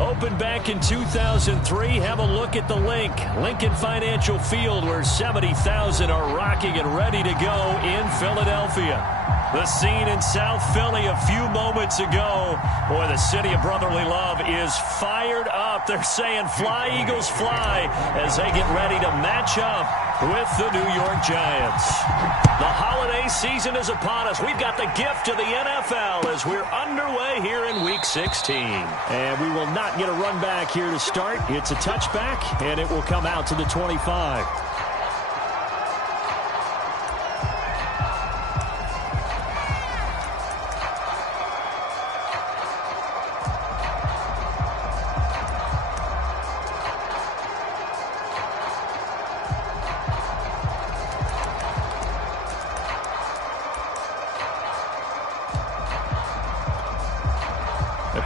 Opened back in 2003. Have a look at the link. Lincoln Financial Field, where 70,000 are rocking and ready to go in Philadelphia. The scene in South Philly a few moments ago. Boy, the city of brotherly love is fired up. They're saying, "Fly, Eagles, fly," as they get ready to match up with the New York Giants. The holiday season is upon us. We've got the gift of the NFL as we're underway here in Week 16. And we will not get a run back here to start. It's a touchback, and it will come out to the 25.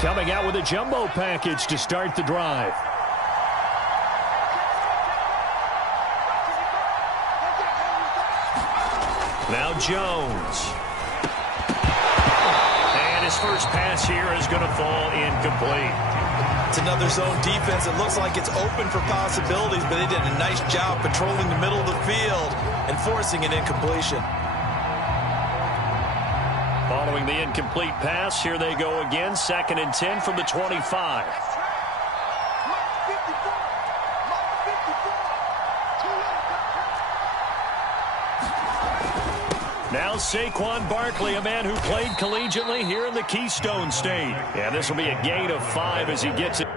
Coming out with a jumbo package to start the drive. Now Jones. And his first pass here is going to fall incomplete. It's another zone defense. It looks like it's open for possibilities, but they did a nice job patrolling the middle of the field and forcing an incompletion. Following the incomplete pass, here they go again. 2nd and 10 from the 25. Now Saquon Barkley, a man who played collegiately here in the Keystone State. Yeah, this will be a gain of 5 as he gets it.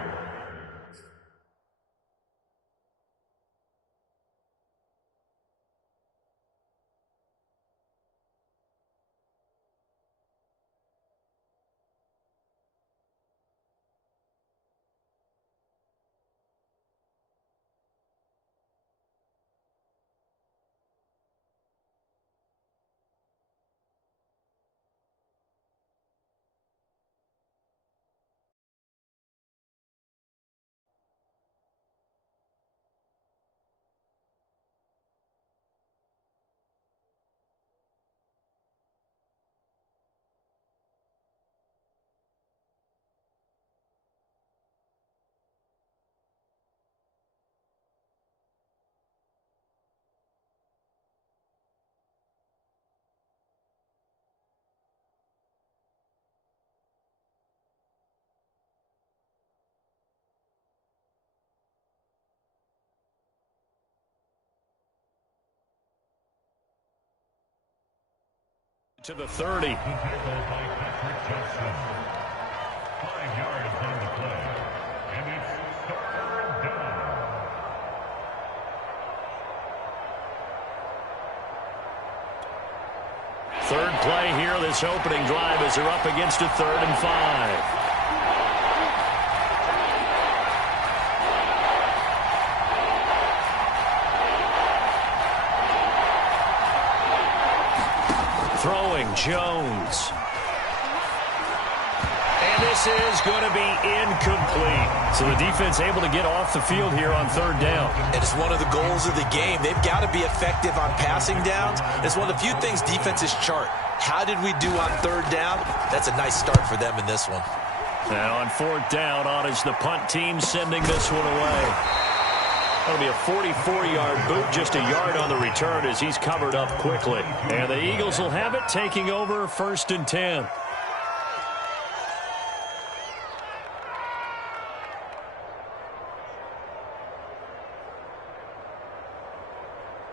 To the 30. 5 yards on the play. And it's 3rd down. Third play here, this opening drive as they're up against a 3rd and 5. Throwing Jones. And this is going to be incomplete. So the defense able to get off the field here on 3rd down. And it's one of the goals of the game. They've got to be effective on passing downs. It's one of the few things defenses chart. How did we do on 3rd down? That's a nice start for them in this one. And on 4th down, on is the punt team sending this one away. That'll be a 44-yard boot, just a yard on the return as he's covered up quickly. And the Eagles will have it, taking over 1st and 10.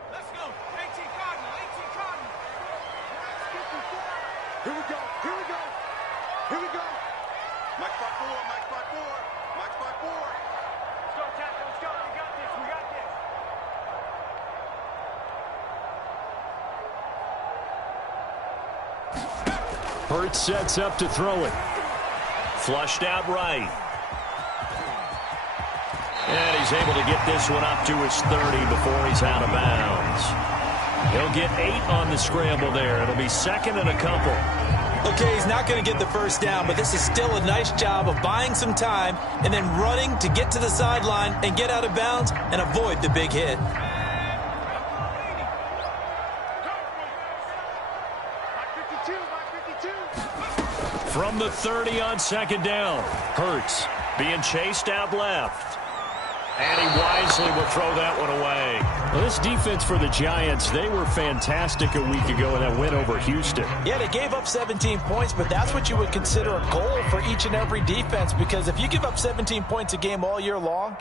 Let's go. 18 Cardinal, 18 Cardinal. Here we go, here we go, here we go. Mike 5-4, Mike 5-4, Mike 5-4. Let's go, Captain, let's go. We got this, we got this. Hurts sets up to throw it. Flushed out right. And he's able to get this one up to his 30 before he's out of bounds. He'll get 8 on the scramble there. It'll be 2nd and a couple. Okay, he's not going to get the first down, but this is still a nice job of buying some time and then running to get to the sideline and get out of bounds and avoid the big hit. From the 30 on 2nd down, Hurts being chased out left. And he wisely will throw that one away. Well, this defense for the Giants, they were fantastic a week ago in that win over Houston. Yeah, they gave up 17 points, but that's what you would consider a goal for each and every defense, because if you give up 17 points a game all year long,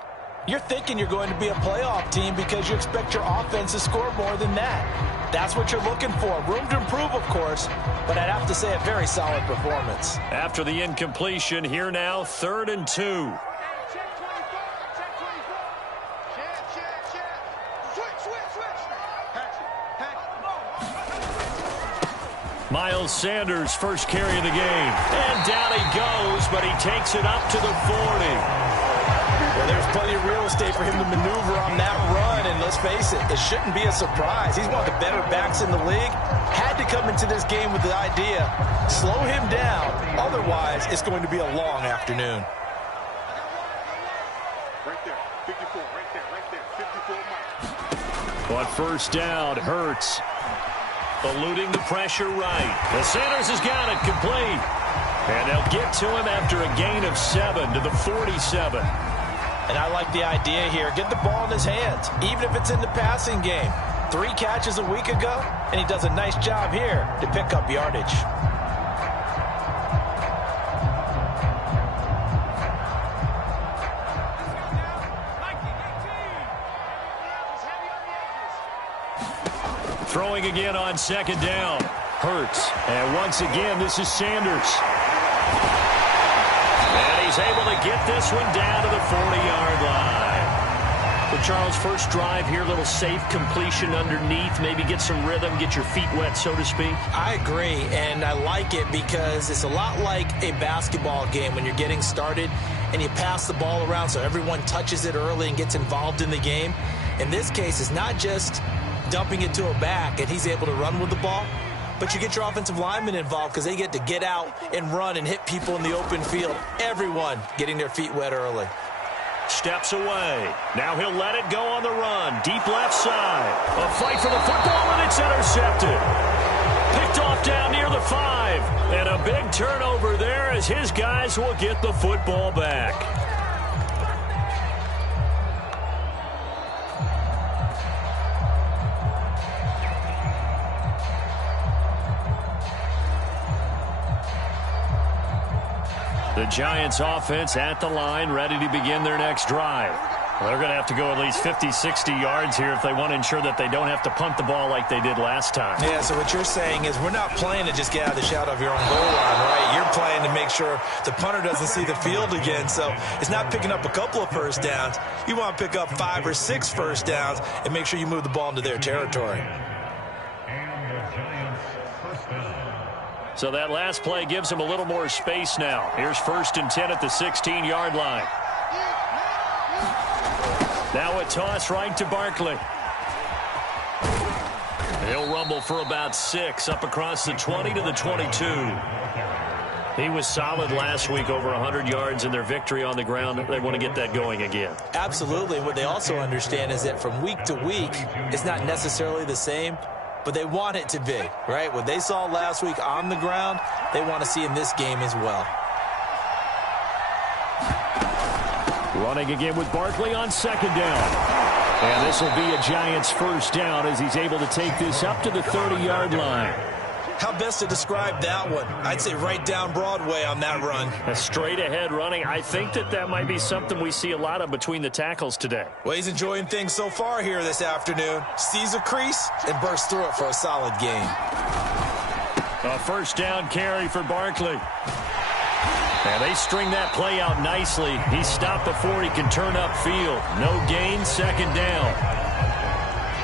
you're thinking you're going to be a playoff team because you expect your offense to score more than that. That's what you're looking for. Room to improve, of course, but I'd have to say a very solid performance. After the incompletion, here now, 3rd and 2. Miles Sanders, first carry of the game. And down he goes, but he takes it up to the 40. Well, there's plenty of real estate for him to maneuver on that run, and let's face it, it shouldn't be a surprise. He's one of the better backs in the league. Had to come into this game with the idea, slow him down, otherwise it's going to be a long afternoon. Right there, 54, right there, 54 miles. But first down, Hurts. Eluding the pressure right. The Sanders has got it complete. And they'll get to him after a gain of 7 to the 47. And I like the idea here. Get the ball in his hands, even if it's in the passing game. 3 catches a week ago, and he does a nice job here to pick up yardage. Throwing again on 2nd down. Hurts. And once again, this is Sanders. And he's able to get this one down to the 40-yard line. Well, Charles, first drive here, little safe completion underneath. Maybe get some rhythm, get your feet wet, so to speak. I agree, and I like it because it's a lot like a basketball game when you're getting started and you pass the ball around so everyone touches it early and gets involved in the game. In this case, it's not just dumping it to a back and he's able to run with the ball, but you get your offensive linemen involved because they get to get out and run and hit people in the open field. Everyone getting their feet wet early. Steps away. Now he'll let it go on the run. Deep left side. A fight for the football, and it's intercepted. Picked off down near the 5. And a big turnover there as his guys will get the football back. The Giants offense at the line, ready to begin their next drive. Well, they're going to have to go at least 50, 60 yards here if they want to ensure that they don't have to punt the ball like they did last time. Yeah, so what you're saying is we're not playing to just get out of the shadow of your own goal line, right? You're playing to make sure the punter doesn't see the field again. So it's not picking up a couple of first downs. You want to pick up 5 or 6 first downs and make sure you move the ball into their territory. So that last play gives him a little more space now. Here's 1st and 10 at the 16-yard line. Now a toss right to Barkley. He'll rumble for about 6 up across the 20 to the 22. He was solid last week, over 100 yards in their victory on the ground. They want to get that going again. Absolutely. What they also understand is that from week to week, it's not necessarily the same, but they want it to be, right? What they saw last week on the ground, they want to see in this game as well. Running again with Barkley on 2nd down. And this will be a Giants first down as he's able to take this up to the 30-yard line. How best to describe that one? I'd say right down Broadway on that run. A straight ahead running. I think that might be something we see a lot of between the tackles today. Well, he's enjoying things so far here this afternoon. Sees a crease and bursts through it for a solid gain. A first down carry for Barkley. And they string that play out nicely. He stopped before he can turn upfield. No gain, 2nd down.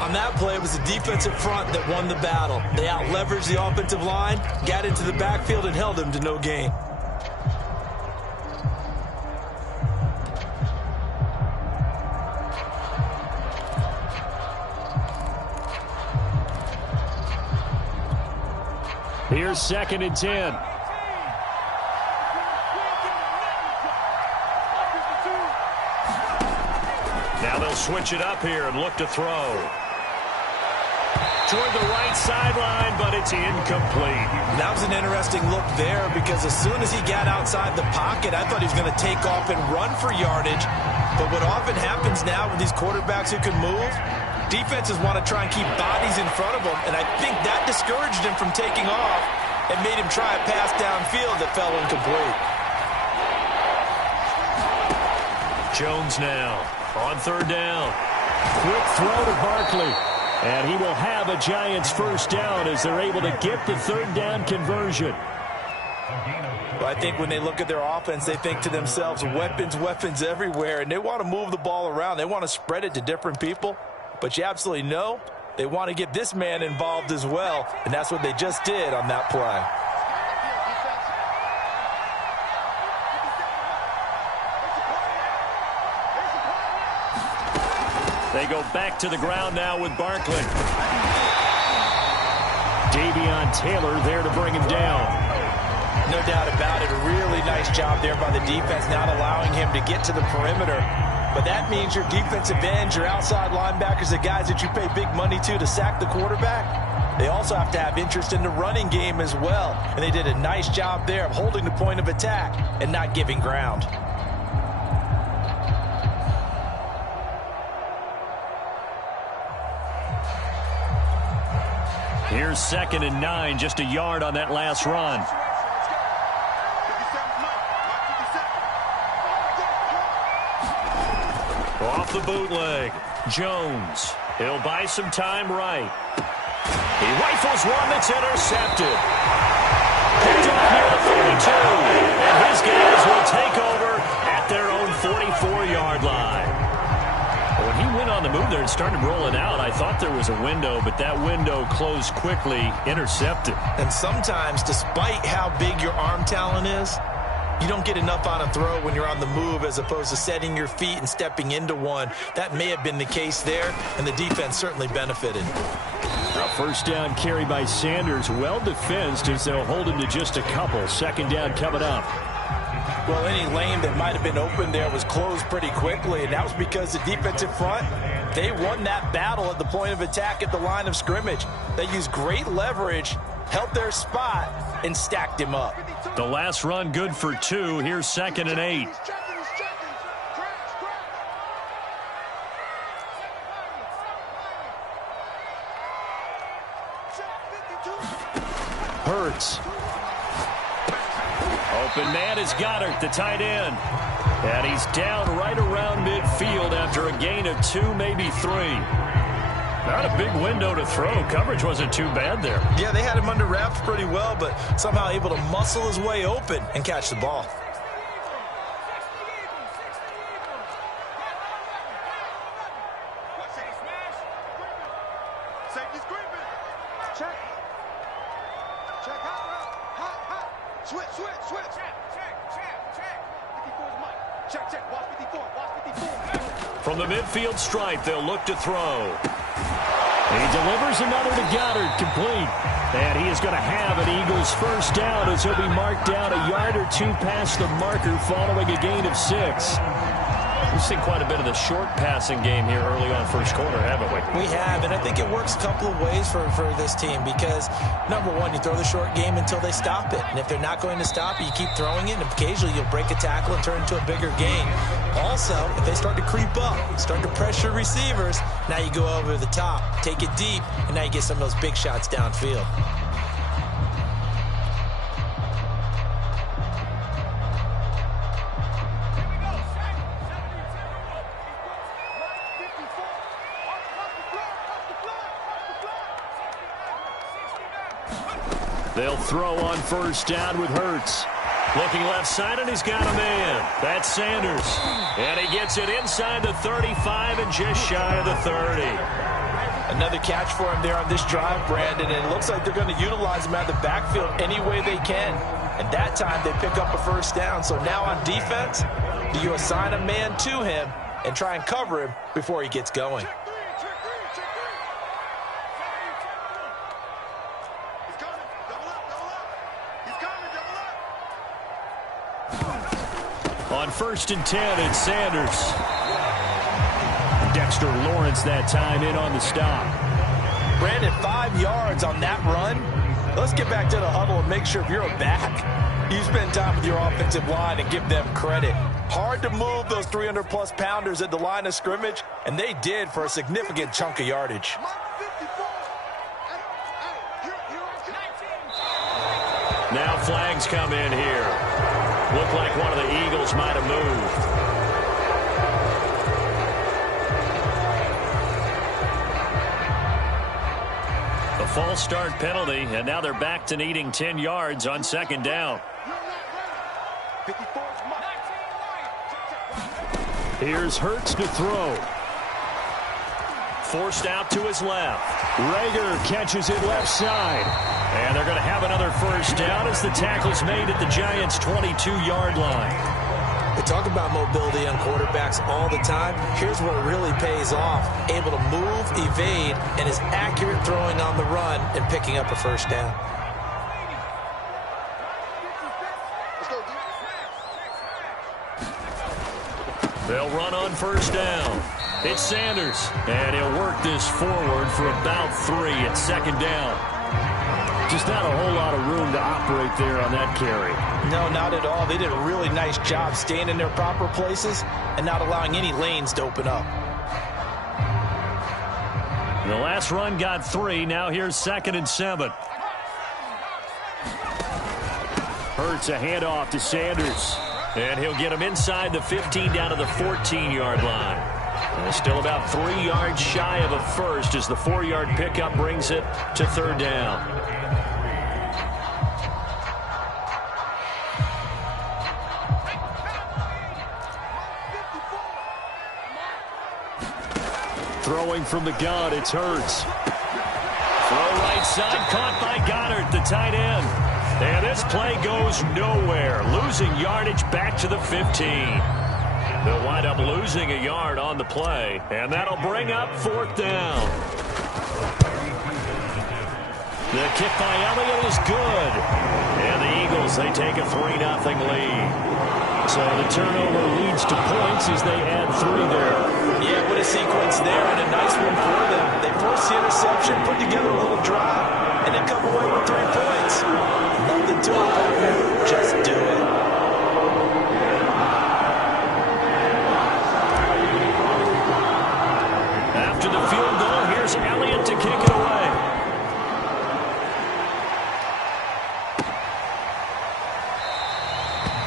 On that play, it was the defensive front that won the battle. They out-leveraged the offensive line, got into the backfield, and held him to no gain. Here's 2nd and 10. Now they'll switch it up here and look to throw. toward the right sideline, but it's incomplete. That was an interesting look there because as soon as he got outside the pocket, I thought he was going to take off and run for yardage. But what often happens now with these quarterbacks who can move, defenses want to try and keep bodies in front of them, and I think that discouraged him from taking off and made him try a pass downfield that fell incomplete. Jones now on third down. Quick throw to Barkley. And he will have a Giants first down as they're able to get the third down conversion. Well, I think when they look at their offense, they think to themselves, weapons, weapons everywhere, and they want to move the ball around. They want to spread it to different people. But you absolutely know they want to get this man involved as well, and that's what they just did on that play. They go back to the ground now with Barkley. Davion Taylor there to bring him down. No doubt about it. A really nice job there by the defense, not allowing him to get to the perimeter. But that means your defensive ends, your outside linebackers, the guys that you pay big money to sack the quarterback, they also have to have interest in the running game as well. And they did a nice job there of holding the point of attack and not giving ground. Here's 2nd and 9, just a yard on that last run. Off the bootleg, Jones. He'll buy some time right. He rifles one that's intercepted. Picked off near the 42. And his guys will take over at their own 44-yard line. When he went on the move there and started rolling out, I thought there was a window, but that window closed quickly, intercepted. And sometimes, despite how big your arm talent is, you don't get enough on a throw when you're on the move as opposed to setting your feet and stepping into one. That may have been the case there, and the defense certainly benefited. A first down carry by Sanders, well defensed as they'll hold him to just a couple. 2nd down coming up. Well, any lane that might have been open there was closed pretty quickly, and that was because the defensive front, they won that battle at the point of attack at the line of scrimmage. They used great leverage, held their spot, and stacked him up. The last run good for 2. Here's 2nd and 8. Hurts. Open man is Goddard, the tight end. And he's down right around midfield after a gain of 2, maybe 3. Not a big window to throw. Coverage wasn't too bad there. Yeah, they had him under wraps pretty well, but somehow able to muscle his way open and catch the ball. Safety screaming. Check. Check. Hot. Switch. Check. 54's Mike. Check. Watch 54. From the midfield stripe, they'll look to throw. He delivers another to Goddard, complete. And he is going to have an Eagles first down as he'll be marked down a yard or 2 past the marker following a gain of 6. We've seen quite a bit of the short passing game here early on first quarter, haven't we? We have, and I think it works a couple of ways for this team because, number one, you throw the short game until they stop it. And if they're not going to stop it, you keep throwing it, and occasionally you'll break a tackle and turn it into a bigger gain. Also, if they start to creep up, start to pressure receivers, now you go over the top, take it deep, and now you get some of those big shots downfield. They'll throw on first down with Hurts. Looking left side, and he's got a man. That's Sanders. And he gets it inside the 35 and just shy of the 30. Another catch for him there on this drive, Brandon, and it looks like they're going to utilize him out of the backfield any way they can. And that time they pick up a first down. So now on defense, do you assign a man to him and try and cover him before he gets going? On 1st and 10, it's Sanders. Dexter Lawrence that time in on the stop. Brandon, 5 yards on that run. Let's get back to the huddle and make sure if you're a back, you spend time with your offensive line and give them credit. Hard to move those 300-plus pounders at the line of scrimmage, and they did for a significant chunk of yardage. Now flags come in here. Looked like one of the Eagles might have moved. A false start penalty, and now they're back to needing 10 yards on second down. Here's Hurts to throw. Forced out to his left. Rager catches it left side. And they're going to have another first down as the tackle's made at the Giants' 22-yard line. We talk about mobility on quarterbacks all the time. Here's where it really pays off. Able to move, evade, and is accurate throwing on the run and picking up a first down. They'll run on first down. It's Sanders, and he'll work this forward for about 3 at second down. Just not a whole lot of room to operate there on that carry. No, not at all. They did a really nice job staying in their proper places and not allowing any lanes to open up. The last run got 3. Now here's 2nd and 7. Hurts a handoff to Sanders. And he'll get him inside the 15 down to the 14-yard line. And still about 3 yards shy of a first as the 4-yard pickup brings it to third down. Throwing from the gun, it's Hurts. Throw right side, caught by Goddard, the tight end. And this play goes nowhere, losing yardage back to the 15. They'll wind up losing a yard on the play, and that'll bring up 4th down. The kick by Elliott is good. And the Eagles, they take a 3-0 lead. So the turnover leads to points as they add 3 there. Yeah, what a sequence there, and a nice one for them. They force the interception, put together a little drive, and then come away with 3 points. Nothing to it, partner. Just do it. After the field goal, here's Elliott to kick it away.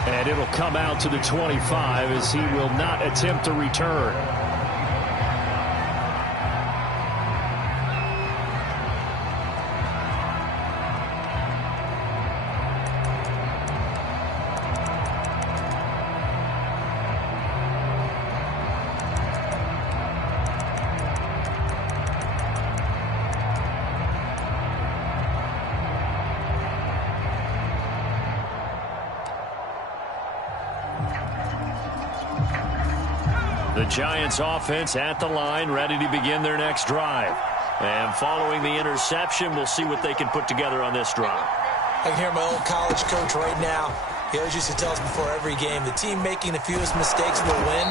And it'll come out to the 25 as he will not attempt to return. The Giants offense at the line, ready to begin their next drive. And following the interception, we'll see what they can put together on this drive. I can hear my old college coach right now. He always used to tell us before every game, the team making the fewest mistakes will win.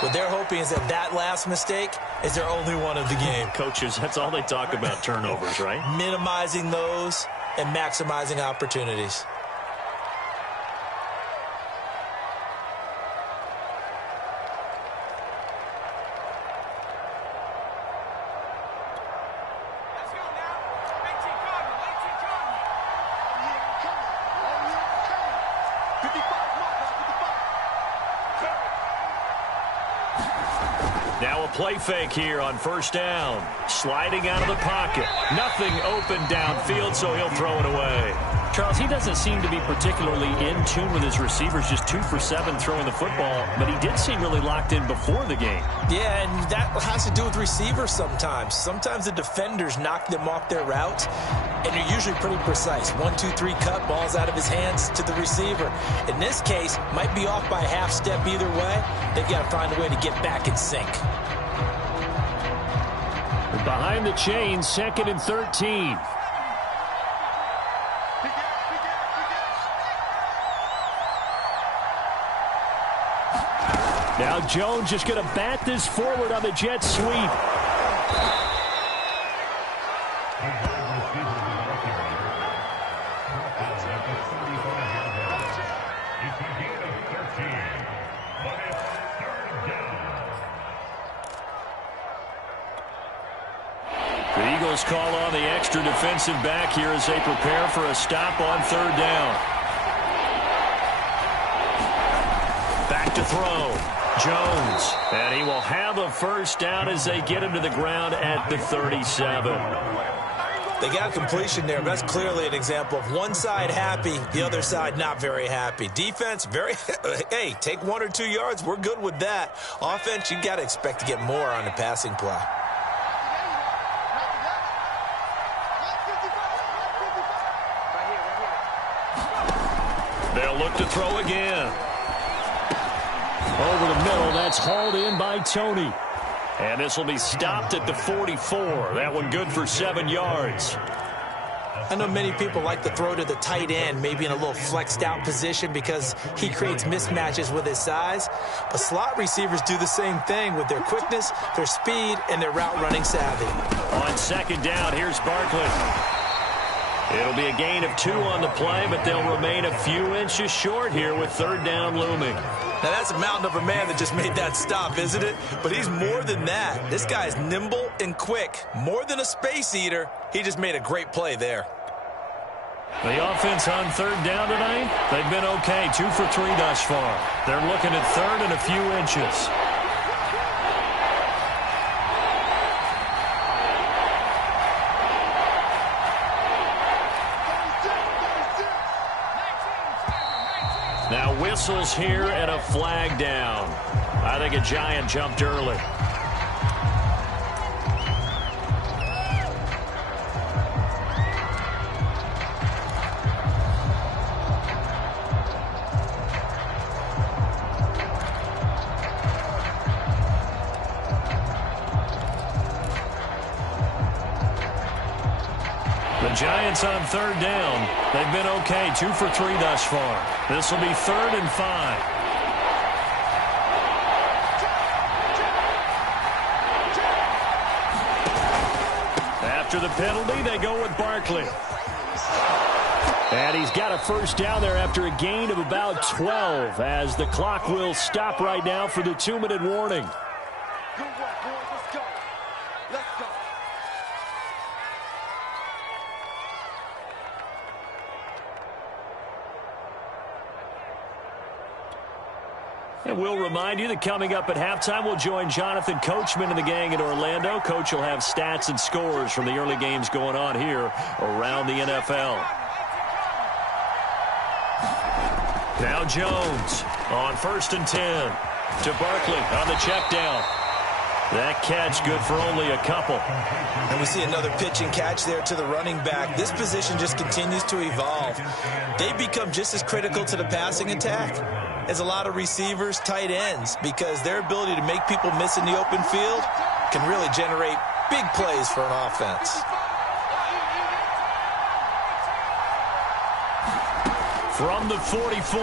What they're hoping is that that last mistake is their only one of the game. Coaches, that's all they talk about, turnovers, right? Minimizing those and maximizing opportunities. Now a play fake here on first down. Sliding out of the pocket. Nothing open downfield, so he'll throw it away. Charles, he doesn't seem to be particularly in tune with his receivers, just 2 for 7 throwing the football, but he did seem really locked in before the game. Yeah, and that has to do with receivers sometimes. Sometimes the defenders knock them off their route, and they're usually pretty precise. 1, 2, 3 cut, balls out of his hands to the receiver. In this case, might be off by a half step either way. They've got to find a way to get back in sync. Behind the chains, 2nd and 13. Now Jones just going to bat this forward on the jet sweep. Eagles call on the extra defensive back here as they prepare for a stop on third down. Back to throw. Jones. And he will have a first down as they get him to the ground at the 37. They got completion there, but that's clearly an example of one side happy, the other side not very happy. Defense, hey, take 1 or 2 yards, we're good with that. Offense, you got to expect to get more on the passing play. They'll look to throw again. Over the middle, that's hauled in by Tony. And this will be stopped at the 44. That one good for 7 yards. I know many people like to throw to the tight end, maybe in a little flexed out position because he creates mismatches with his size. But slot receivers do the same thing with their quickness, their speed, and their route running savvy. On second down, here's Barkley. It'll be a gain of 2 on the play, but they'll remain a few inches short here with third down looming. Now, that's a mountain of a man that just made that stop, isn't it? But he's more than that. This guy's nimble and quick. More than a space eater. He just made a great play there. The offense on third down tonight, they've been okay. 2 for 3 thus far. They're looking at third and a few inches. Now whistles here and a flag down. I think a Giant jumped early. The Giants on third down. They've been okay. 2 for 3 thus far. This will be 3rd and 5. After the penalty, they go with Barkley. And he's got a first down there after a gain of about 12 as the clock will stop right now for the 2-minute warning. Good work, boys. Let's go. Let's go. And we'll remind you that coming up at halftime, we'll join Jonathan Coachman and the gang in Orlando. Coach will have stats and scores from the early games going on here around the NFL. Now Jones on 1st and 10 to Barkley on the check down. That catch good for only a couple. And we see another pitch and catch there to the running back. This position just continues to evolve. They become just as critical to the passing attack as a lot of receivers, tight ends, because their ability to make people miss in the open field can really generate big plays for an offense. From the 44,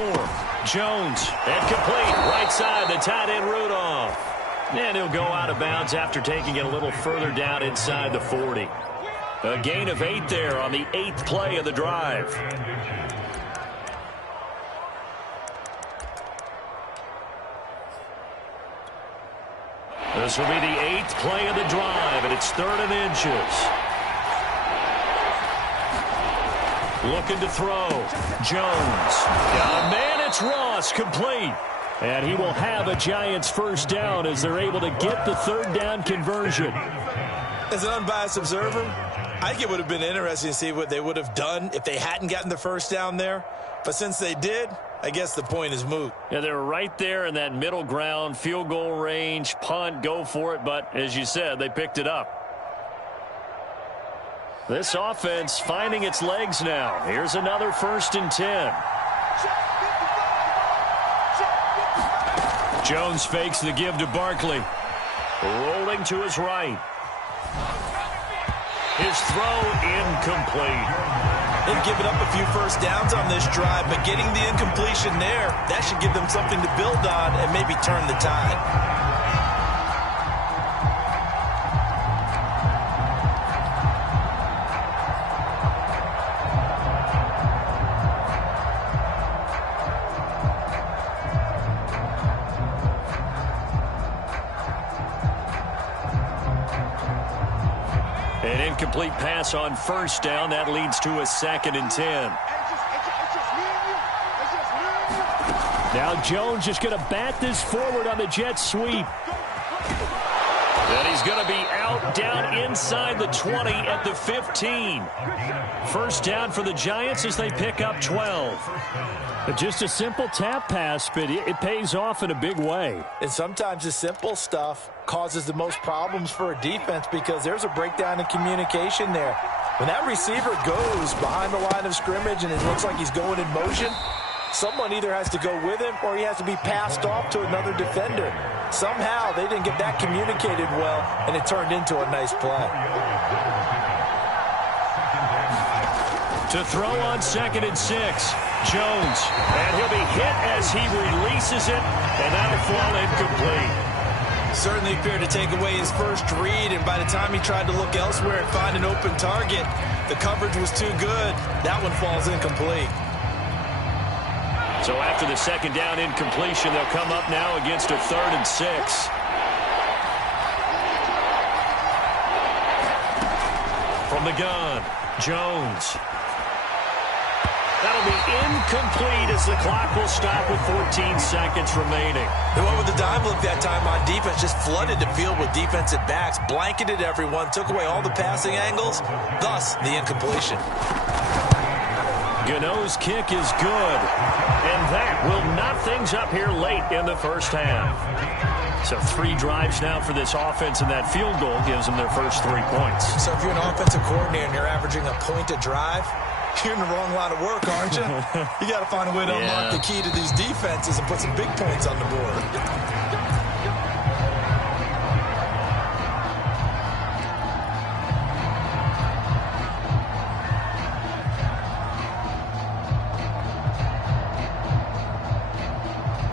Jones, incomplete, right side, the tight end Rudolph. And he'll go out of bounds after taking it a little further down inside the 40. A gain of 8 there on the 8th play of the drive. This will be the 8th play of the drive, and it's 3rd and inches. Looking to throw. Jones. Got a man, it's Ross, complete. And he will have a Giants first down as they're able to get the 3rd down conversion. As an unbiased observer, I think it would have been interesting to see what they would have done if they hadn't gotten the first down there. But since they did, I guess the point is moot. Yeah, they're right there in that middle ground, field goal range, punt, go for it. But as you said, they picked it up. This offense finding its legs now. Here's another 1st and 10. Jones fakes the give to Barkley. Rolling to his right. His throw incomplete. They've given up a few first downs on this drive, but getting the incompletion there, that should give them something to build on and maybe turn the tide. An incomplete pass on first down. That leads to a 2nd and 10. Now Jones just going to bat this forward on the jet sweep. And he's going to be out down inside the 20 at the 15. First down for the Giants as they pick up 12. Just a simple tap pass, but it pays off in a big way. And sometimes the simple stuff causes the most problems for a defense because there's a breakdown in communication there. When that receiver goes behind the line of scrimmage and it looks like he's going in motion, someone either has to go with him or he has to be passed off to another defender. Somehow they didn't get that communicated well, and it turned into a nice play. To throw on 2nd and 6, Jones. And he'll be hit as he releases it, and that'll fall incomplete. Certainly appeared to take away his first read, and by the time he tried to look elsewhere and find an open target, the coverage was too good. That one falls incomplete. So after the 2nd down incompletion, they'll come up now against a 3rd and 6. From the gun, Jones. That'll be incomplete as the clock will stop with 14 seconds remaining. They went with the dime look that time on defense, just flooded the field with defensive backs, blanketed everyone, took away all the passing angles, thus the incompletion. Gano's kick is good, and that will knot things up here late in the first half. So 3 drives now for this offense, and that field goal gives them their first 3 points. So if you're an offensive coordinator and you're averaging a point a drive, you're in the wrong line of work, aren't you? You got to find a way to unlock the key to these defenses and put some big points on the board.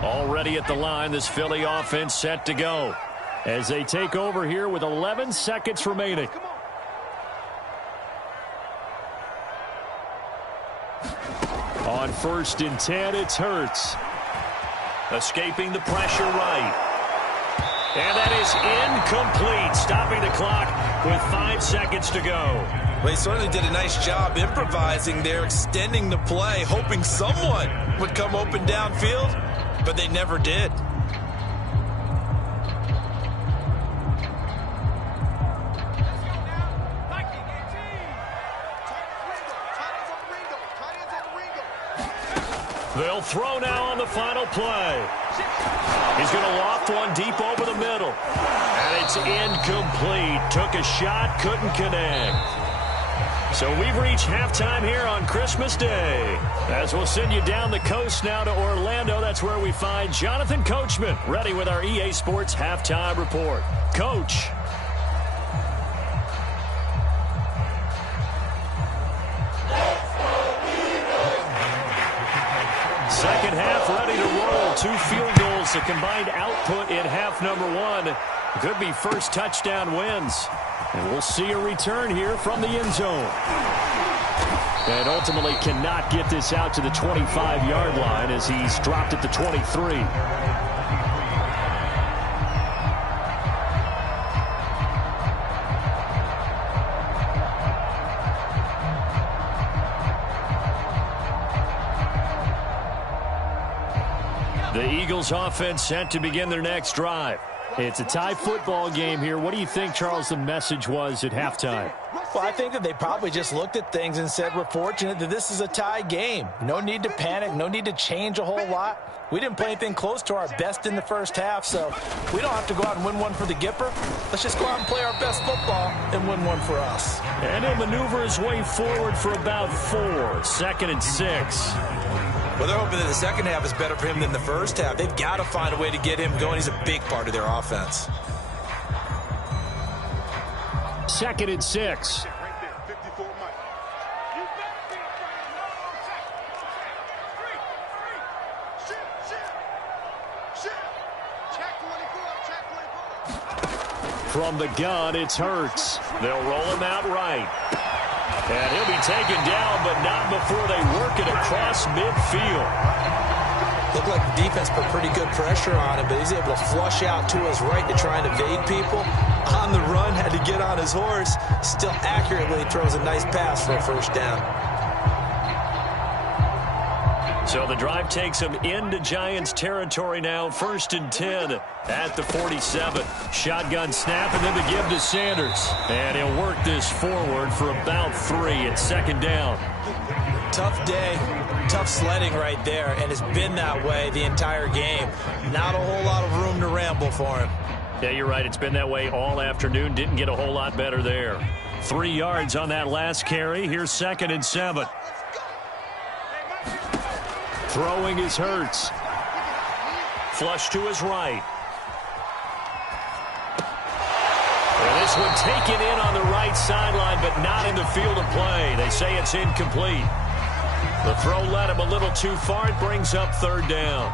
Already at the line, this Philly offense set to go as they take over here with 11 seconds remaining. On 1st and 10, it's Hurts. Escaping the pressure right. And that is incomplete, stopping the clock with 5 seconds to go. Well, he certainly did a nice job improvising there, extending the play, hoping someone would come open downfield, but they never did. They'll throw now on the final play. He's going to loft one deep over the middle. And it's incomplete. Took a shot, couldn't connect. So we've reached halftime here on Christmas Day. As we'll send you down the coast now to Orlando, that's where we find Jonathan Coachman, ready with our EA Sports Halftime Report. Coach. Second half ready to roll. 2 field goals, the combined output in half number 1. Could be first touchdown wins. And we'll see a return here from the end zone. And ultimately cannot get this out to the 25-yard line as he's dropped at the 23. The Eagles offense set to begin their next drive. It's a tie football game here. What do you think, Charles, the message was at halftime? Well, I think that they probably just looked at things and said, we're fortunate that this is a tie game. No need to panic, no need to change a whole lot. We didn't play anything close to our best in the first half, so we don't have to go out and win one for the Gipper. Let's just go out and play our best football and win one for us. And he'll maneuver his way forward for about 4. 2nd and 6. Well, they're hoping that the second half is better for him than the first half. They've got to find a way to get him going. He's a big part of their offense. 2nd and 6. From the gun, it's Hurts. They'll roll him out right. And he'll be taken down, but not before they work it across midfield. Looked like the defense put pretty good pressure on him, but he's able to flush out to his right to try and evade people. on the run, had to get on his horse, still accurately throws a nice pass for a first down. So the drive takes him into Giants territory now. 1st and 10 at the 47. Shotgun snap and then the give to Sanders. And he'll work this forward for about 3 at 2nd down. Tough day, tough sledding right there, and it's been that way the entire game. Not a whole lot of room to ramble for him. Yeah, you're right. It's been that way all afternoon. Didn't get a whole lot better there. 3 yards on that last carry. Here's 2nd and 7. Throwing is Hurts. Flush to his right. And this one taken in on the right sideline, but not in the field of play. They say it's incomplete. The throw led him a little too far. It brings up 3rd down.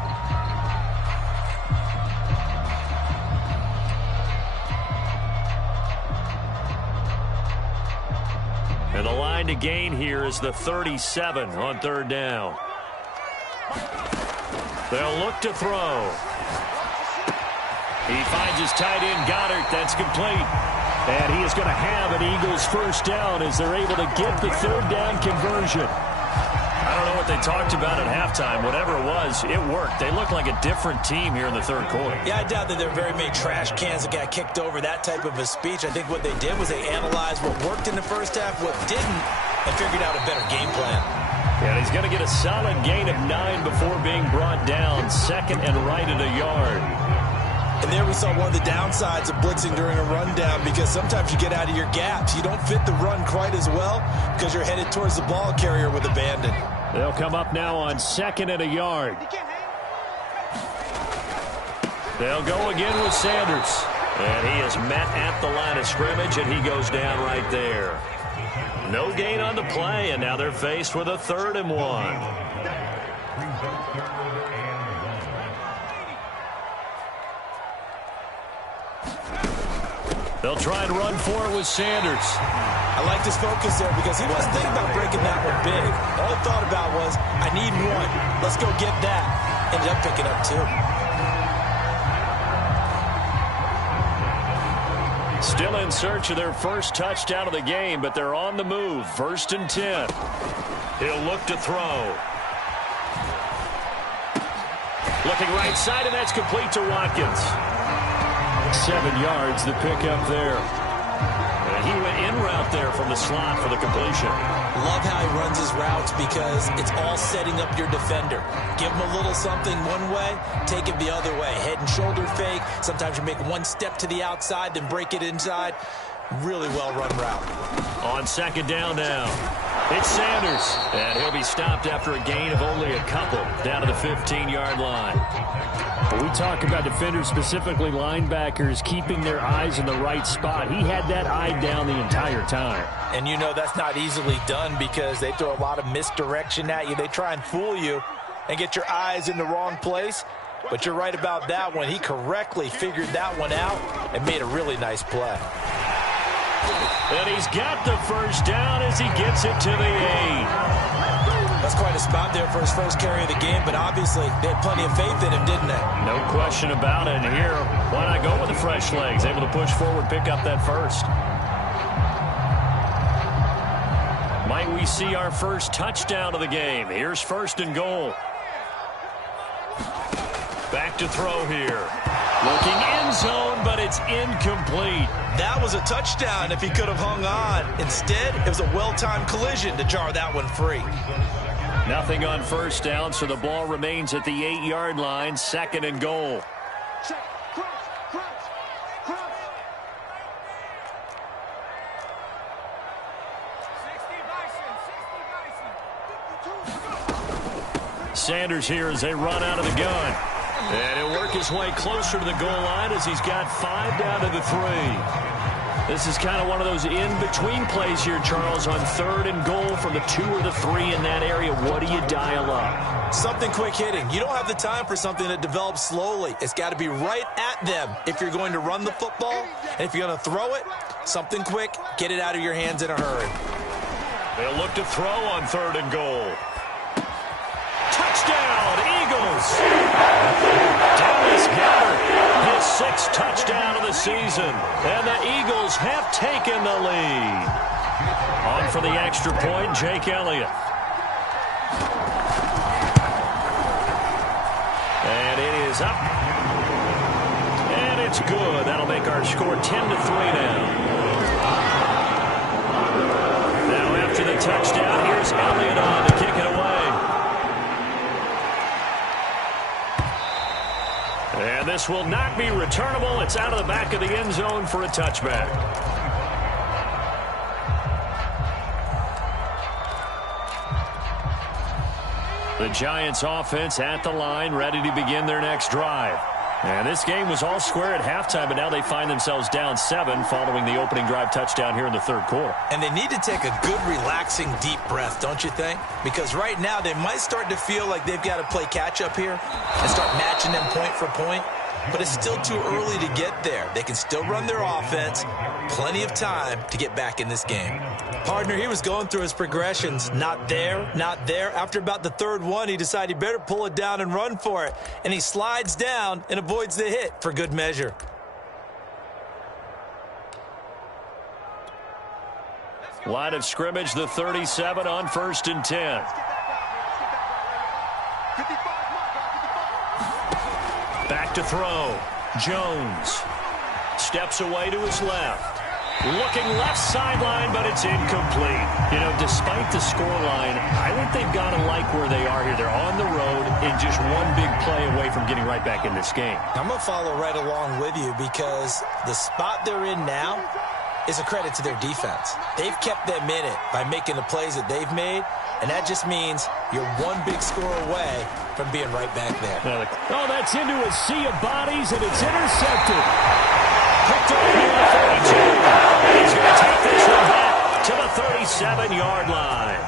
And the line to gain here is the 37 on 3rd down. They'll look to throw. He finds his tight end, Goddard. That's complete. And he is going to have an Eagles first down as they're able to get the 3rd down conversion. I don't know what they talked about at halftime. Whatever it was, it worked. They looked like a different team here in the 3rd quarter. Yeah, I doubt that there are very many trash cans that got kicked over, that type of a speech. I think what they did was they analyzed what worked in the first half, what didn't, and figured out a better game plan. And he's going to get a solid gain of 9 before being brought down. 2nd and right at a yard. And there we saw one of the downsides of blitzing during a rundown, because sometimes you get out of your gaps. You don't fit the run quite as well because you're headed towards the ball carrier with abandon. They'll come up now on 2nd and a yard. They'll go again with Sanders. And he is met at the line of scrimmage, and he goes down right there. No gain on the play, and now they're faced with a 3rd and 1. They'll try and run for it with Sanders. I liked his focus there because he wasn't thinking about breaking that one big. All he thought about was, I need 1. Let's go get that. Ended up picking up 2. Still in search of their first touchdown of the game, but they're on the move. 1st and 10. He'll look to throw. Looking right side, and that's complete to Watkins. 7 yards, the pickup there. And he went in route there from the slot for the completion. Love how he runs his routes because it's all setting up your defender. Give him a little something one way, take it the other way. Head and shoulder fake. Sometimes you make one step to the outside, then break it inside. Really well-run route. On 2nd down now, it's Sanders. And he'll be stopped after a gain of only a couple down to the 15-yard line. We talk about defenders, specifically linebackers, keeping their eyes in the right spot. He had that eye down the entire time. And you know that's not easily done because they throw a lot of misdirection at you. They try and fool you and get your eyes in the wrong place. But you're right about that one. He correctly figured that one out and made a really nice play. And he's got the first down as he gets it to the 8. That's quite a spot there for his first carry of the game, but obviously they had plenty of faith in him, didn't they? No question about it. And here, why not go with the fresh legs? Able to push forward, pick up that first. Might we see our first touchdown of the game? Here's 1st and goal. Back to throw here. Looking end zone, but it's incomplete. That was a touchdown if he could have hung on. Instead, it was a well-timed collision to jar that one free. Nothing on 1st down, so the ball remains at the 8-yard line. 2nd and goal. Sanders here as they run out of the gun. And he'll work his way closer to the goal line as he's got 5 down to the 3. This is kind of one of those in-between plays here, Charles, on 3rd and goal from the 2 or the 3 in that area. What do you dial up? Something quick hitting. You don't have the time for something that develops slowly. It's got to be right at them if you're going to run the football. And if you're going to throw it, something quick, get it out of your hands in a hurry. They'll look to throw on 3rd and goal. Touchdown, Eagles! Dallas Goedert His 6th touchdown of the season. And the Eagles have taken the lead. On for the extra point, Jake Elliott. And it is up. And it's good. That'll make our score 10-3 now. Now after the touchdown, here's Elliott on to kick it away. And this will not be returnable. It's out of the back of the end zone for a touchback. The Giants offense at the line, ready to begin their next drive. And this game was all square at halftime, but now they find themselves down 7 following the opening drive touchdown here in the third quarter. And they need to take a good, relaxing, deep breath, don't you think? Because right now they might start to feel like they've got to play catch-up here and start matching them point for point. But it's still too early to get there. They can still run their offense. Plenty of time to get back in this game. Partner, he was going through his progressions. Not there, not there. After about the third one, he decided he better pull it down and run for it. And he slides down and avoids the hit for good measure. Line of scrimmage, the 37 on 1st and 10. Back to throw. Jones steps away to his left. Looking left sideline, but it's incomplete. You know, despite the scoreline, I think they've got to like where they are here. They're on the road and just one big play away from getting right back in this game. I'm going to follow right along with you because the spot they're in now is a credit to their defense. They've kept them in it by making the plays that they've made, and that just means you're one big score away from being right back there. Oh, that's into a sea of bodies, and it's intercepted. Picked up here at 32. He's going to take this one back to the 37-yard line.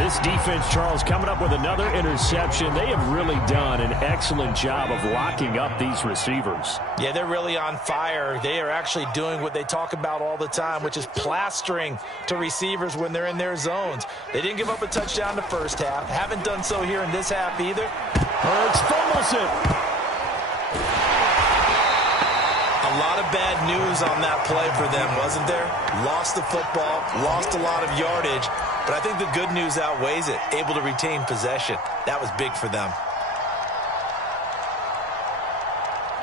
This defense, Charles, coming up with another interception. They have really done an excellent job of locking up these receivers. Yeah, they're really on fire. They are actually doing what they talk about all the time, which is plastering to receivers when they're in their zones. They didn't give up a touchdown the first half. Haven't done so here in this half either. Hurts fumbles it. A lot of bad news on that play for them, wasn't there? Lost the football, lost a lot of yardage, but I think the good news outweighs it. Able to retain possession. That was big for them.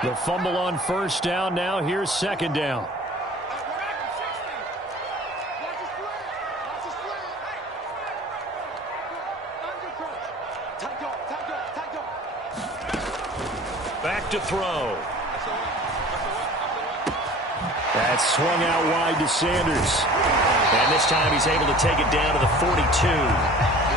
The fumble on 1st down. Now here's 2nd down. Back to throw. That's swung out wide to Sanders. And this time he's able to take it down to the 42.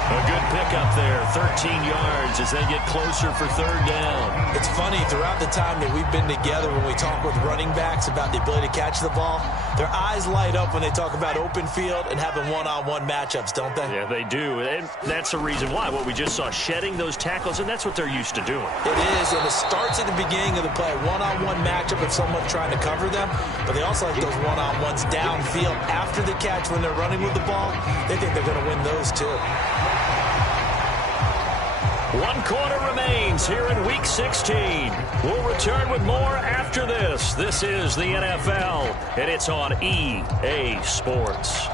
A good pickup there, 13 yards as they get closer for 3rd down. It's funny, throughout the time that we've been together when we talk with running backs about the ability to catch the ball, their eyes light up when they talk about open field and having one-on-one matchups, don't they? Yeah, they do. And that's the reason why. What we just saw, shedding those tackles, and that's what they're used to doing. It is, and it starts at the beginning of the play. One-on-one matchup if someone's trying to cover them, but they also like those one-on-ones downfield after the catch when they're running with the ball. They think they're going to win those too. 1 quarter remains here in Week 16. We'll return with more after this. This is the NFL, and it's on EA Sports.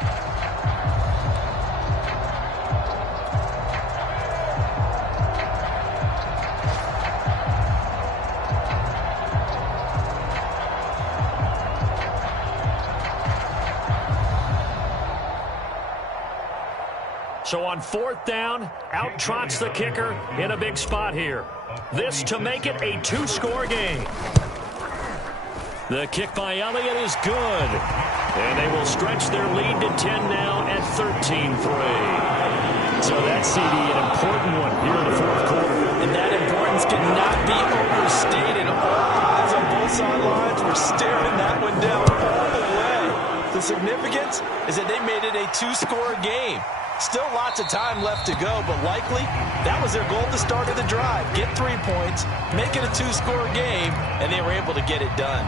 So on 4th down, out trots the kicker in a big spot here. This to make it a 2-score game. The kick by Elliott is good. And they will stretch their lead to 10 now at 13-3. So that's, CD, an important one here in the 4th quarter. And that importance cannot be overstated. All eyes on both sidelines were staring that one down all the way. The significance is that they made it a 2-score game. Still lots of time left to go, but likely that was their goal at the start of the drive. Get 3 points, make it a 2-score game, and they were able to get it done.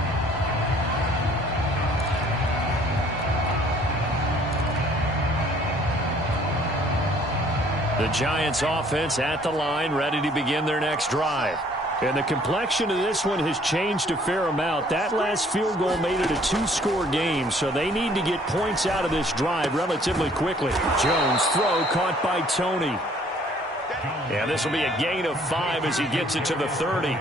The Giants offense at the line, ready to begin their next drive. And the complexion of this one has changed a fair amount. That last field goal made it a two-score game, so they need to get points out of this drive relatively quickly. Jones' throw caught by Tony. And this will be a gain of 5 as he gets it to the 30.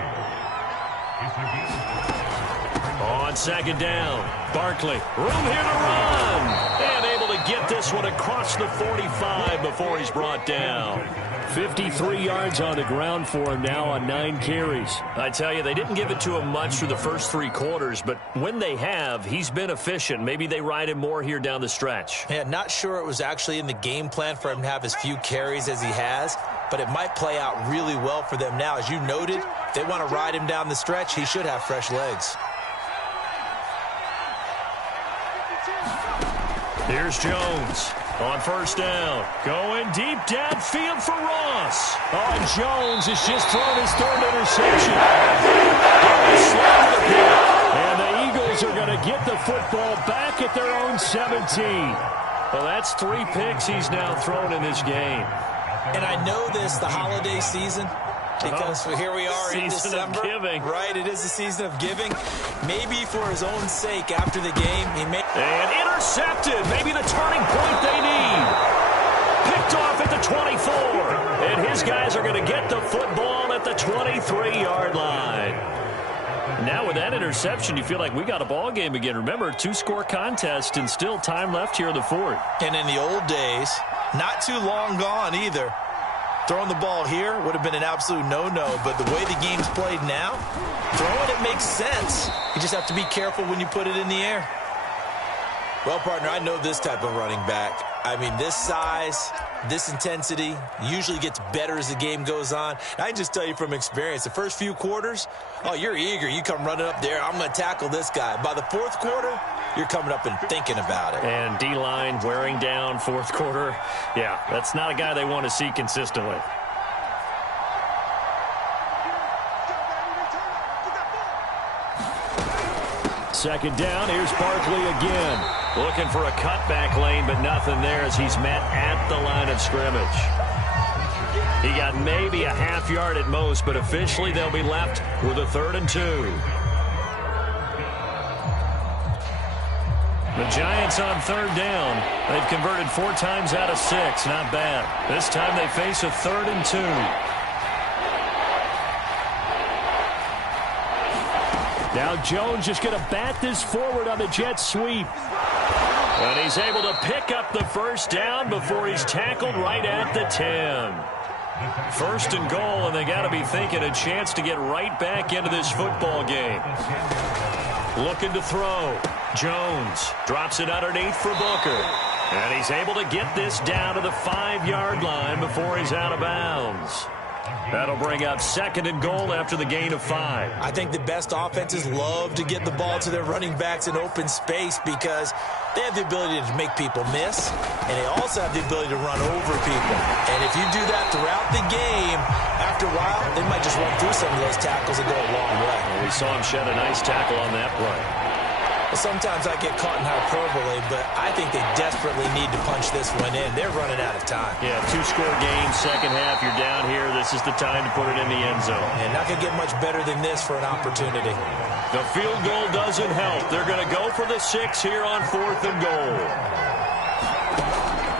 On second down, Barkley, room here to run. And able to get this one across the 45 before he's brought down. 53 yards on the ground for him now on 9 carries. I tell you, they didn't give it to him much through the first 3 quarters, but when they have, he's been efficient. Maybe they ride him more here down the stretch. Yeah, not sure it was actually in the game plan for him to have as few carries as he has, but it might play out really well for them now. As you noted, if they want to ride him down the stretch, he should have fresh legs. Here's Jones on first down. Going deep downfield for Ross. Oh, and Jones has just thrown his 3rd interception. And the Eagles are going to get the football back at their own 17. Well, that's 3 picks he's now thrown in this game. And I know this, the holiday season, because here we are in December. Season of giving. Right, it is the season of giving. Maybe for his own sake after the game, he may... And intercepted. Maybe the turning point they need. Picked off at the 24. And his guys are going to get the football at the 23-yard line. Now with that interception, you feel like we got a ball game again. Remember, 2-score contest and still time left here in the 4th. And in the old days, not too long gone either, throwing the ball here would have been an absolute no-no, but the way the game's played now, throwing it makes sense. You just have to be careful when you put it in the air. Well, partner, I know this type of running back. I mean, this size, this intensity usually gets better as the game goes on. And I can just tell you from experience, the first few quarters, oh, you're eager. You come running up there, I'm going to tackle this guy. By the 4th quarter, you're coming up and thinking about it. And D-line wearing down 4th quarter. Yeah, that's not a guy they want to see consistently. Second down, here's Barkley again. Looking for a cutback lane, but nothing there as he's met at the line of scrimmage. He got maybe a half yard at most, but officially they'll be left with a 3rd and 2. The Giants on 3rd down. They've converted 4 times out of 6. Not bad. This time they face a 3rd and 2. Now Jones just going to bat this forward on the jet sweep. And he's able to pick up the first down before he's tackled right at the 10. 1st and goal, and they got to be thinking a chance to get right back into this football game. Looking to throw. Jones drops it underneath for Booker. And he's able to get this down to the 5-yard line before he's out of bounds. That'll bring up 2nd and goal after the gain of 5. I think the best offenses love to get the ball to their running backs in open space because they have the ability to make people miss, and they also have the ability to run over people. And if you do that throughout the game, after a while, they might just run through some of those tackles and go a long way. Well, we saw him shed a nice tackle on that play. Sometimes I get caught in hyperbole, but I think they desperately need to punch this one in. They're running out of time. Yeah, 2-score game, second half. You're down here. This is the time to put it in the end zone. And not going to get much better than this for an opportunity. The field goal doesn't help. They're going to go for the 6 here on 4th and goal.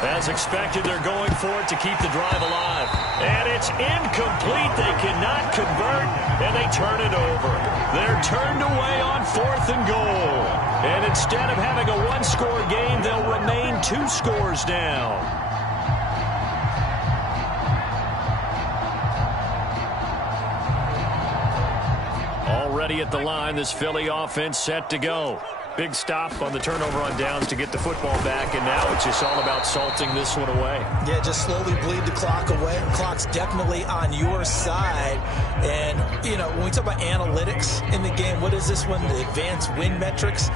As expected, they're going for it to keep the drive alive. And it's incomplete. They cannot convert, and they turn it over. They're turned away on 4th and goal. And instead of having a 1-score game, they'll remain 2 scores down. Already at the line, this Philly offense set to go. Big stop on the turnover on downs to get the football back, and now it's just all about salting this one away. Yeah, just slowly bleed the clock away. Clock's definitely on your side. And, you know, when we talk about analytics in the game, what is this one? The advanced win metrics?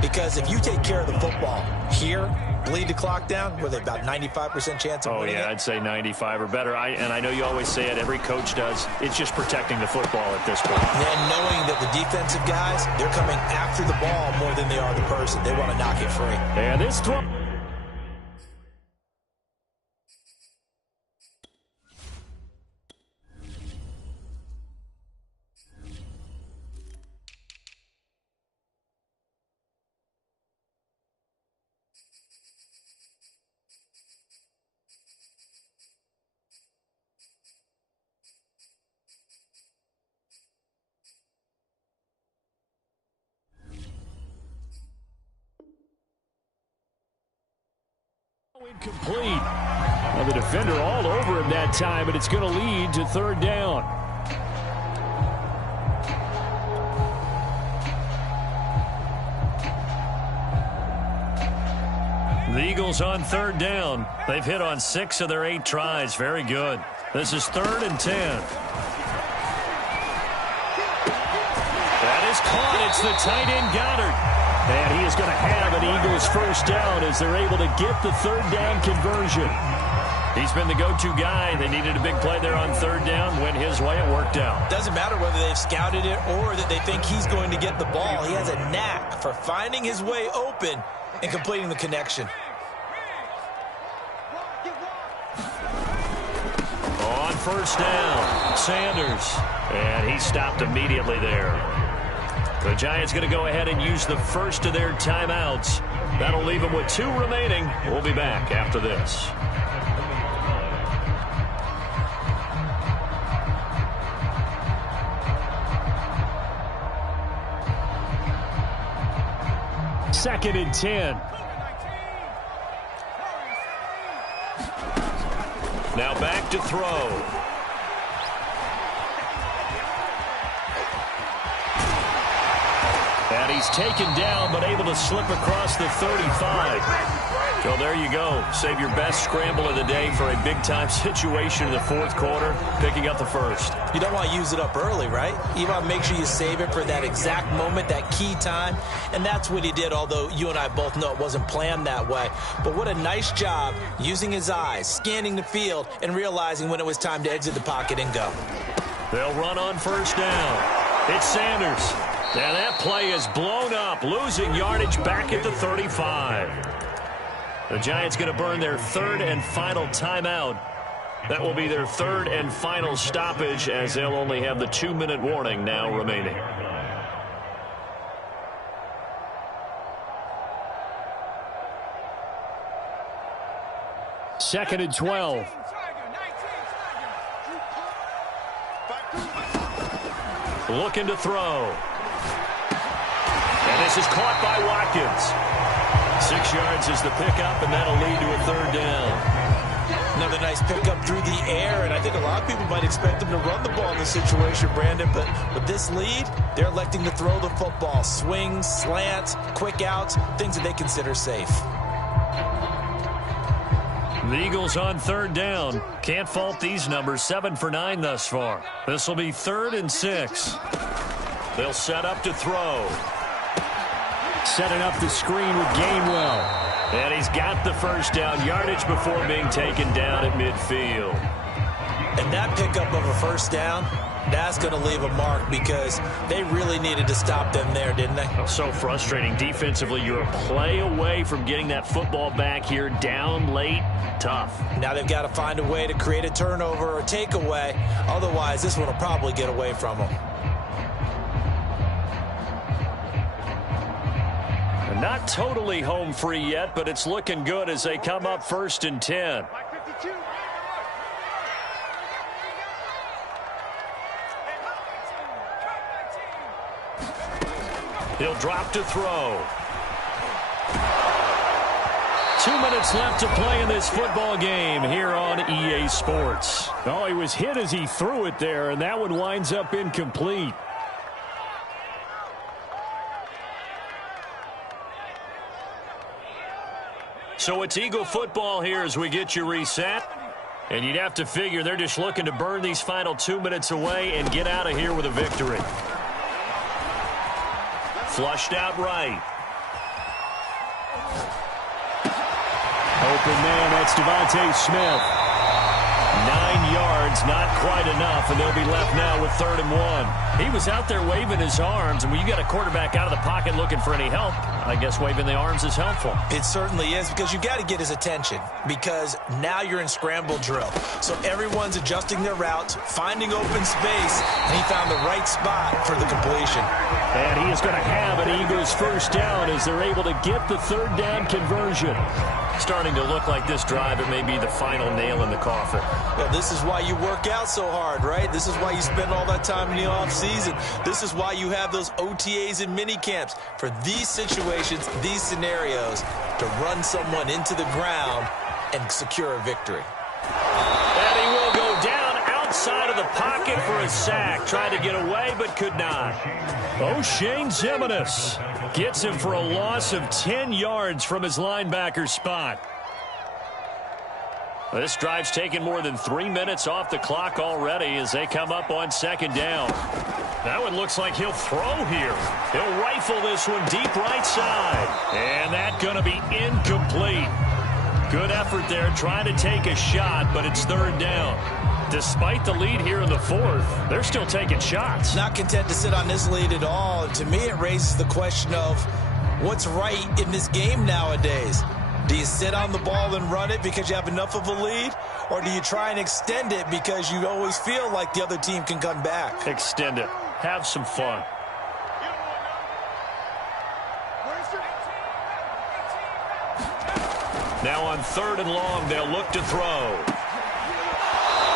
Because if you take care of the football here, bleed the clock down, were they about 95% chance of winning it? I'd say 95 or better. And I know you always say it, every coach does. It's just protecting the football at this point. And knowing that the defensive guys, they're coming after the ball more than they are the person. They want to knock it free. And this throw... Incomplete. Well, the defender all over him that time, and it's going to lead to third down. The Eagles on third down. They've hit on 6 of their 8 tries. Very good. This is 3rd and 10. That is caught. It's the tight end Goddard. And he is going to have an Eagles first down as they're able to get the third down conversion. He's been the go-to guy. They needed a big play there on third down. Went his way. It worked out. Doesn't matter whether they've scouted it or that they think he's going to get the ball. He has a knack for finding his way open and completing the connection. On first down, Sanders. And he stopped immediately there. The Giants going to go ahead and use the first of their timeouts. That'll leave them with 2 remaining. We'll be back after this. Second and 10. Now back to throw. And he's taken down, but able to slip across the 35. So there you go. Save your best scramble of the day for a big-time situation in the fourth quarter, picking up the first. You don't want to use it up early, right? You want to make sure you save it for that exact moment, that key time. And that's what he did, although you and I both know it wasn't planned that way. But what a nice job using his eyes, scanning the field, and realizing when it was time to exit the pocket and go. They'll run on first down. It's Sanders. And that play is blown up, losing yardage back at the 35. The Giants going to burn their 3rd and final timeout. That will be their 3rd and final stoppage, as they'll only have the 2-minute warning now remaining. Second and 12. Looking to throw. And this is caught by Watkins. 6 yards is the pickup, and that'll lead to a third down. Another nice pickup through the air, and I think a lot of people might expect them to run the ball in this situation, Brandon, but with this lead, they're electing to throw the football. Swings, slants, quick outs, things that they consider safe. The Eagles on third down. Can't fault these numbers. 7 for 9 thus far. This will be 3rd and 6. They'll set up to throw. Setting up the screen with Gainwell. And he's got the first down, yardage before being taken down at midfield. And that pickup of a first down, that's going to leave a mark because they really needed to stop them there, didn't they? So frustrating. Defensively, you're a play away from getting that football back here, down late. Tough. Now they've got to find a way to create a turnover or takeaway. Otherwise, this one will probably get away from them. Not totally home free yet, but it's looking good as they come up 1st and 10. He'll drop to throw. 2 minutes left to play in this football game here on EA Sports. Oh, he was hit as he threw it there, and that one winds up incomplete. So it's Eagle football here as we get you reset. And you'd have to figure they're just looking to burn these final 2 minutes away and get out of here with a victory. Flushed out right. Open man, that's Devontae Smith. 9 yards, not quite enough, and they'll be left now with 3rd and 1. He was out there waving his arms, and when you got a quarterback out of the pocket looking for any help, I guess waving the arms is helpful. It certainly is, because you got to get his attention, because now you're in scramble drill. So everyone's adjusting their routes, finding open space, and he found the right spot for the completion. And he is going to have an Eagles first down as they're able to get the third down conversion. Starting to look like this drive, it may be the final nail in the coffin. Well, this is why you work out so hard, right? This is why you spend all that time in the offseason. This is why you have those OTAs and mini camps. For these situations, these scenarios, to run someone into the ground and secure a victory. And he will go down outside of the pocket for a sack. Tried to get away, but could not. O'Shane Ximines gets him for a loss of 10 yards from his linebacker spot. This drive's taken more than 3 minutes off the clock already as they come up on second down. That one looks like he'll throw here. He'll rifle this one deep right side. And that's going to be incomplete. Good effort there trying to take a shot, but it's third down. Despite the lead here in the fourth, they're still taking shots. Not content to sit on this lead at all. To me, it raises the question of what's right in this game nowadays. Do you sit on the ball and run it because you have enough of a lead? Or do you try and extend it because you always feel like the other team can come back? Extend it. Have some fun. Now on third and long, they'll look to throw.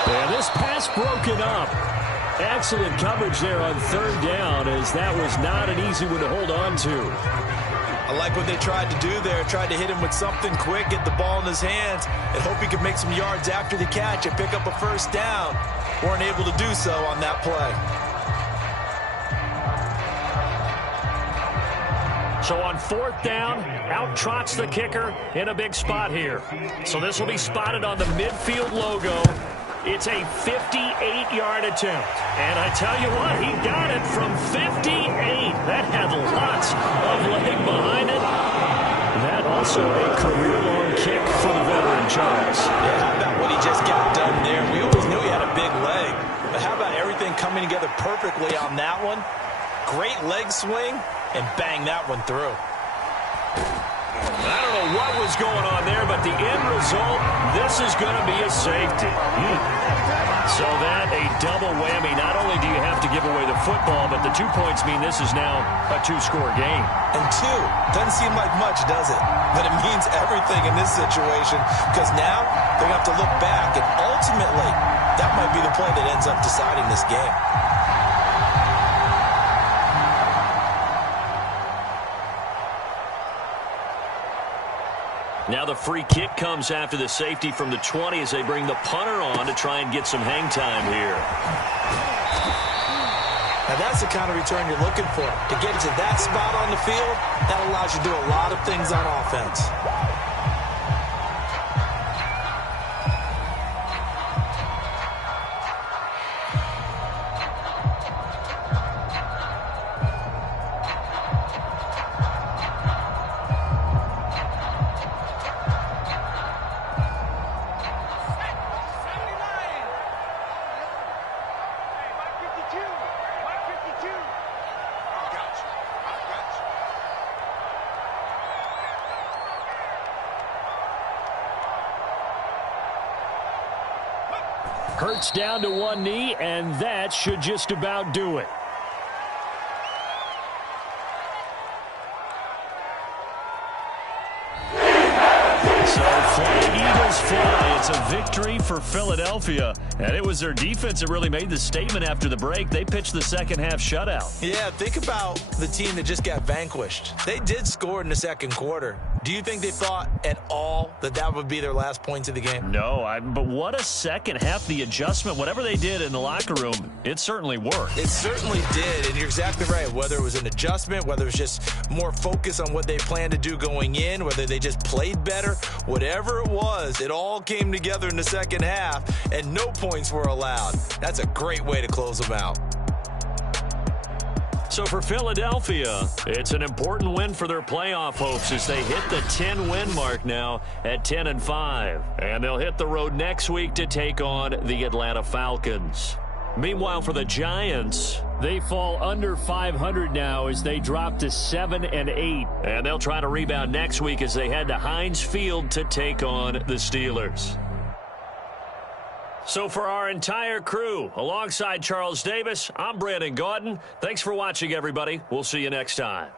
And this pass broken up. Excellent coverage there on third down, as that was not an easy one to hold on to. I like what they tried to do there. Tried to hit him with something quick, get the ball in his hands, and hope he could make some yards after the catch and pick up a first down. Weren't able to do so on that play. So on fourth down, out trots the kicker in a big spot here. So this will be spotted on the midfield logo. It's a 58-yard attempt. And I tell you what, he got it from 58. That had lots of leg behind it. That also a career-long kick for the veteran Charles. Yeah, how about what he just got done there? We always knew he had a big leg. But how about everything coming together perfectly on that one? Great leg swing, and bang that one through. I don't know what was going on there, but the end result, this is going to be a safety. So that, a double whammy. Not only do you have to give away the football, but the 2 points mean this is now a two-score game. And two, doesn't seem like much, does it? But it means everything in this situation, because now they're going to have to look back, and ultimately, that might be the play that ends up deciding this game. Now the free kick comes after the safety from the 20 as they bring the punter on to try and get some hang time here. Now that's the kind of return you're looking for. To get to that spot on the field, that allows you to do a lot of things on offense. Hurts down to one knee, and that should just about do it. So fly, Eagles fly. It's a victory for Philadelphia. And it was their defense that really made the statement after the break. They pitched the second half shutout. Yeah, think about the team that just got vanquished. They did score in the second quarter. Do you think they thought at all that that would be their last points of the game? No, but what a second half. The adjustment, whatever they did in the locker room, it certainly worked. It certainly did, and you're exactly right. Whether it was an adjustment, whether it was just more focus on what they planned to do going in, whether they just played better, whatever it was, it all came together in the second half, and no points were allowed. That's a great way to close them out. So for Philadelphia, it's an important win for their playoff hopes as they hit the 10-win mark now at 10-5. And they'll hit the road next week to take on the Atlanta Falcons. Meanwhile, for the Giants, they fall under 500 now as they drop to 7-8. And they'll try to rebound next week as they head to Heinz Field to take on the Steelers. So for our entire crew, alongside Charles Davis, I'm Brandon Gaudin. Thanks for watching, everybody. We'll see you next time.